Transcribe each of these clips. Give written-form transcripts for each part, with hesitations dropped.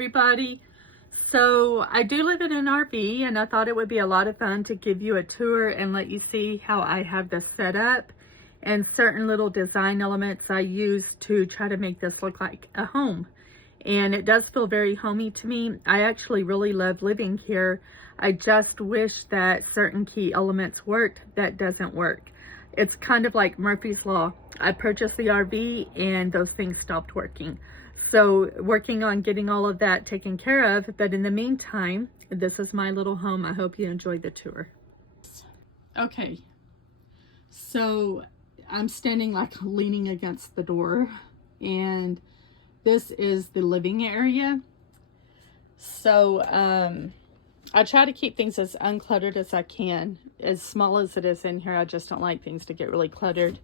everybody. So I do live in an RV, and I thought it would be a lot of fun to give you a tour and let you see how I have this set up and certain little design elements I use to try to make this look like a home. And it does feel very homey to me. I actually really love living here. I just wish that certain key elements worked. That doesn't work. It's kind of like Murphy's Law. I purchased the RV and those things stopped working. So working on getting all of that taken care of, but in the meantime, this is my little home. I hope you enjoyed the tour. Okay, so I'm standing like leaning against the door, and this is the living area. So I try to keep things as uncluttered as I can. As small as it is in here, I just don't like things to get really cluttered.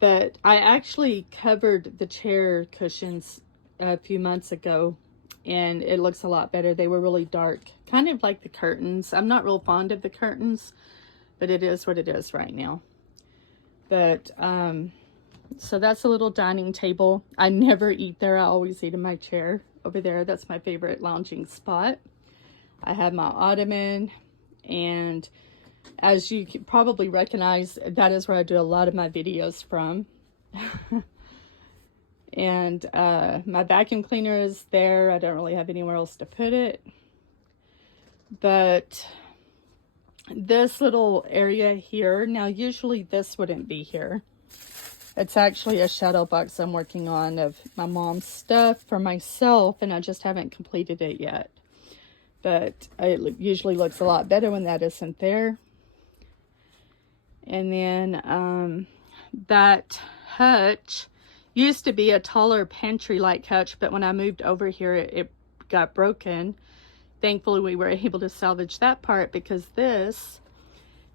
But I actually covered the chair cushions a few months ago, and it looks a lot better. They were really dark, kind of like the curtains. I'm not real fond of the curtains, but it is what it is right now. But so that's a little dining table. I never eat there. I always eat in my chair over there. That's my favorite lounging spot. I have my ottoman, and as you can probably recognize, that is where I do a lot of my videos from. And my vacuum cleaner is there. I don't really have anywhere else to put it. But this little area here, now usually this wouldn't be here. It's actually a shadow box I'm working on of my mom's stuff for myself, and I just haven't completed it yet. But it usually looks a lot better when that isn't there. And then that hutch used to be a taller pantry-like hutch, but when I moved over here, it got broken. Thankfully, we were able to salvage that part, because this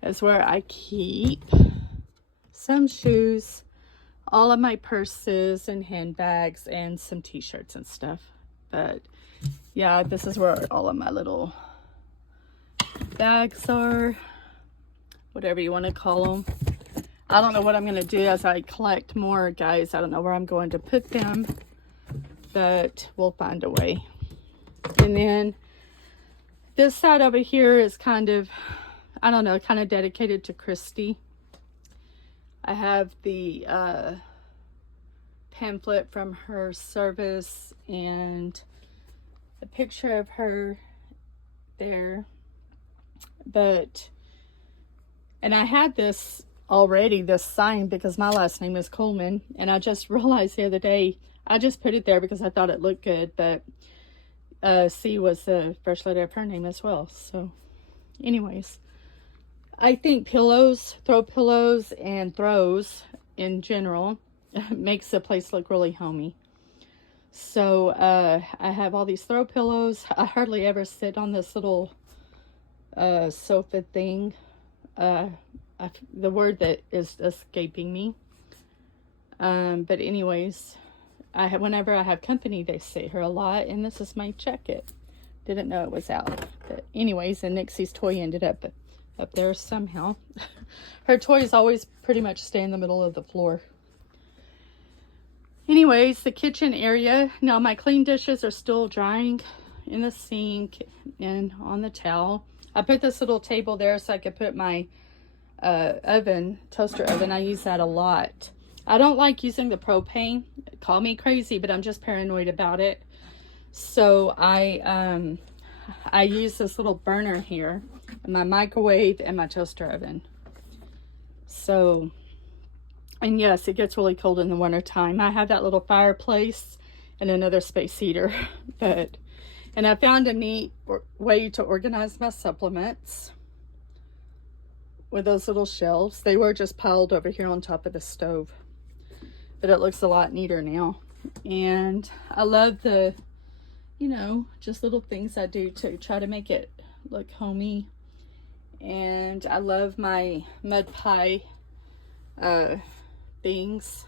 is where I keep some shoes, all of my purses and handbags, and some t-shirts and stuff. But yeah, this is where all of my little bags are, whatever you want to call them. I don't know what I'm going to do as I collect more, guys. I don't know where I'm going to put them, but we'll find a way. And then this side over here is kind of, I don't know, kind of dedicated to Christy. I have the pamphlet from her service and a picture of her there. And I had this already, this sign, because my last name is Coleman, and I just realized the other day, I just put it there because I thought it looked good, but C was the first letter of her name as well. So anyways, I think pillows, throw pillows and throws in general makes the place look really homey. So I have all these throw pillows. I hardly ever sit on this little sofa thing. The word that is escaping me. But anyways, whenever I have company, they sit here a lot, and this is my jacket. Didn't know it was out. But anyways, and Nixie's toy ended up there somehow. Her toys always pretty much stay in the middle of the floor. Anyways, the kitchen area. Now my clean dishes are still drying in the sink and on the towel. I put this little table there so I could put my toaster oven. I use that a lot. I don't like using the propane. Call me crazy, but I'm just paranoid about it. So I use this little burner here, my microwave and my toaster oven. So, and yes, it gets really cold in the winter time. I have that little fireplace and another space heater, and I found a neat way to organize my supplements with those little shelves. They were just piled over here on top of the stove, but it looks a lot neater now. And I love the, you know, just little things I do to try to make it look homey. And I love my mud pie things.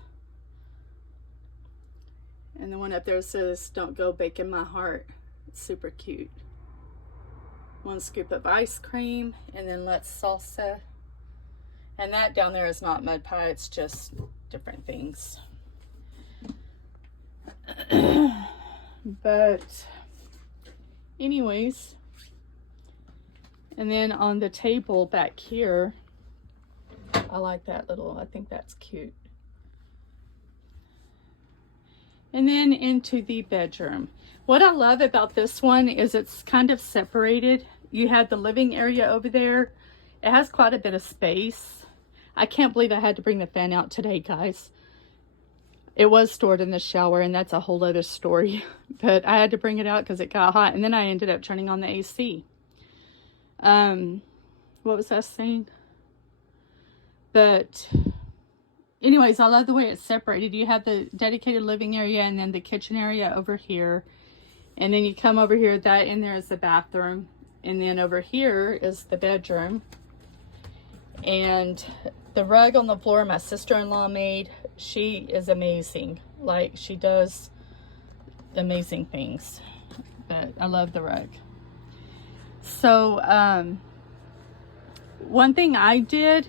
And the one up there says, "Don't go baking my heart." It's super cute. 1 scoop of ice cream, and then let's salsa. And that down there is not mud pie, it's just different things. But anyways, and then on the table back here, I like that little, I think that's cute. And then into the bedroom. What I love about this one is it's kind of separated. You have the living area over there. It has quite a bit of space. I can't believe I had to bring the fan out today, guys. It was stored in the shower, and that's a whole other story. But I had to bring it out because it got hot, and then I ended up turning on the AC. What was I saying? But anyways, I love the way it's separated. You have the dedicated living area and then the kitchen area over here. And then you come over here, that in there is the bathroom. And then over here is the bedroom. And the rug on the floor my sister-in-law made. She is amazing. Like, she does amazing things. But I love the rug. So, one thing I did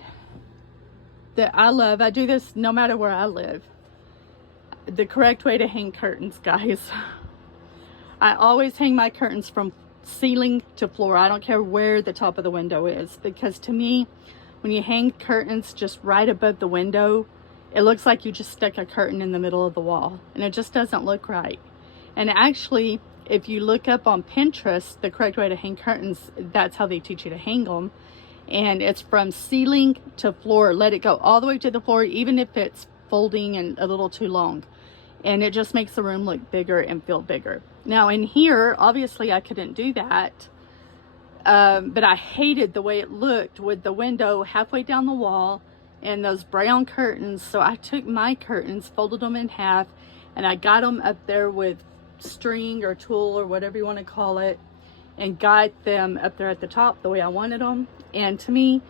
that I love, I do this no matter where I live. The correct way to hang curtains, guys. I always hang my curtains from ceiling to floor. I don't care where the top of the window is, because to me, when you hang curtains just right above the window, it looks like you just stuck a curtain in the middle of the wall, and it just doesn't look right. And actually, if you look up on Pinterest, the correct way to hang curtains, that's how they teach you to hang them. And it's from ceiling to floor. Let it go all the way to the floor, even if it's folding and a little too long. And it just makes the room look bigger and feel bigger. Now in here, obviously I couldn't do that. But I hated the way it looked with the window halfway down the wall and those brown curtains. So I took my curtains, folded them in half, and I got them up there with string or tulle or whatever you want to call it, and got them up there at the top the way I wanted them. And to me,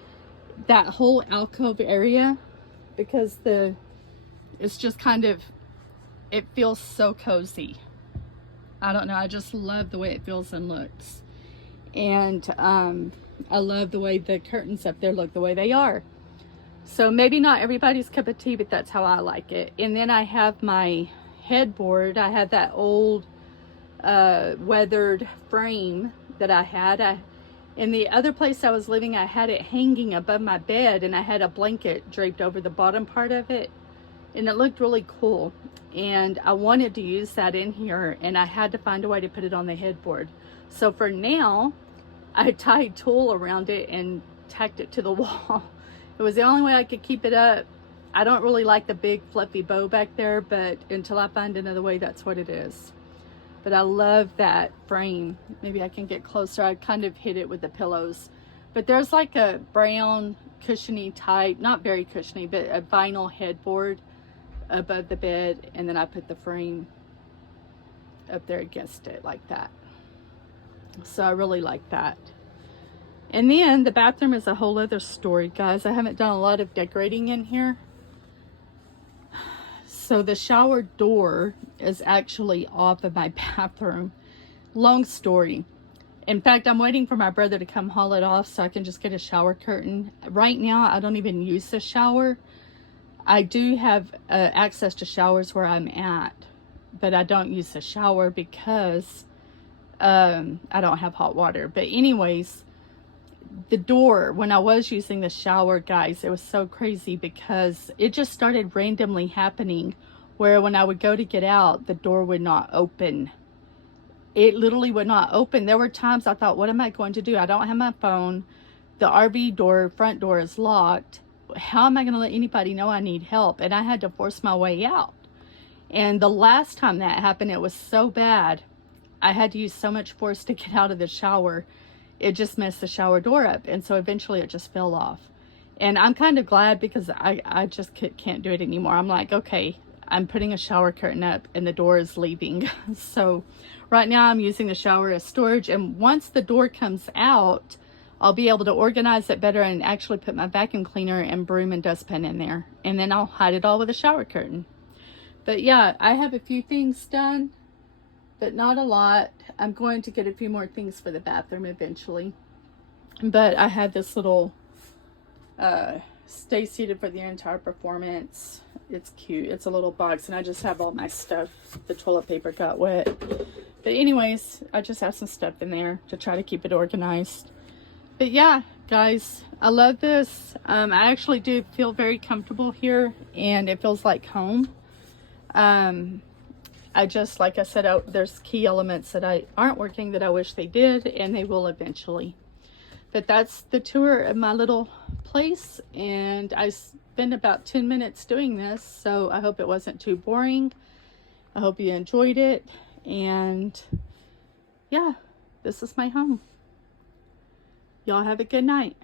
that whole alcove area, because it's just kind of, it feels so cozy. I don't know, I just love the way it feels and looks. And I love the way the curtains up there look the way they are. So maybe not everybody's cup of tea, but that's how I like it. And then I have my headboard. I had that old weathered frame that I had. In the other place I was living, I had it hanging above my bed, and I had a blanket draped over the bottom part of it, and it looked really cool. And I wanted to use that in here, and I had to find a way to put it on the headboard. So for now, I tied tulle around it and tacked it to the wall. It was the only way I could keep it up. I don't really like the big fluffy bow back there, but until I find another way, that's what it is. But I love that frame. Maybe I can get closer. I kind of hid it with the pillows. But there's like a brown cushiony type, not very cushiony, but a vinyl headboard above the bed. And then I put the frame up there against it like that. So I really like that. And then the bathroom is a whole other story, guys. I haven't done a lot of decorating in here. So the shower door is actually off of my bathroom. Long story. In fact, I'm waiting for my brother to come haul it off so I can just get a shower curtain. Right now, I don't even use the shower. I do have access to showers where I'm at, but I don't use the shower because I don't have hot water. But anyways, the door, when I was using the shower, guys, it was so crazy because it just started randomly happening where when I would go to get out, the door would not open. It literally would not open. There were times I thought, what am I going to do? I don't have my phone. The RV door, front door is locked. How am I going to let anybody know I need help? And I had to force my way out. And the last time that happened, it was so bad. I had to use so much force to get out of the shower. It just messed the shower door up, and so eventually it just fell off. And I'm kind of glad because I just can't do it anymore. I'm like, okay, I'm putting a shower curtain up and the door is leaving. So right now I'm using the shower as storage, and once the door comes out, I'll be able to organize it better and actually put my vacuum cleaner and broom and dustpan in there, and then I'll hide it all with a shower curtain. But yeah, I have a few things done, but not a lot. I'm going to get a few more things for the bathroom eventually. But I have this little stay seated for the entire performance. It's cute. It's a little box, and I just have all my stuff. The toilet paper got wet. But anyways, I just have some stuff in there to try to keep it organized. But yeah, guys, I love this. I actually do feel very comfortable here, and it feels like home. I just, like I said, there's key elements that aren't working that I wish they did, and they will eventually. But that's the tour of my little place, and I spent about 10 minutes doing this, so I hope it wasn't too boring. I hope you enjoyed it, and yeah, this is my home. Y'all have a good night.